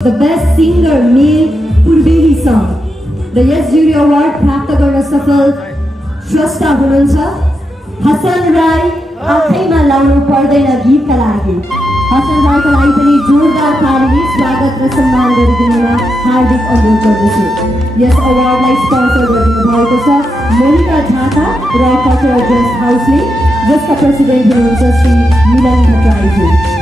The Best Singer Male Purveli Song र यस जुरी award प्राप्त गर्न सफल स्रष्टा हुनुहुन्छ हसन राई। आफैमा लाउनु पर्दैन गीतका लागि हसन राईको लागि पनि जोरदार तालीले स्वागत र सम्मान गरिदिनुमा हार्दिक अनुरोध गर्दछु। यस अवार्डलाई स्पोन्सर गरिदिनु भएको छ मोनिका झाका र कल्चरल गेस्ट हाउसले, जसका प्रेसिडेन्ट हुनुहुन्छ श्री मिलन भट्टराईजी।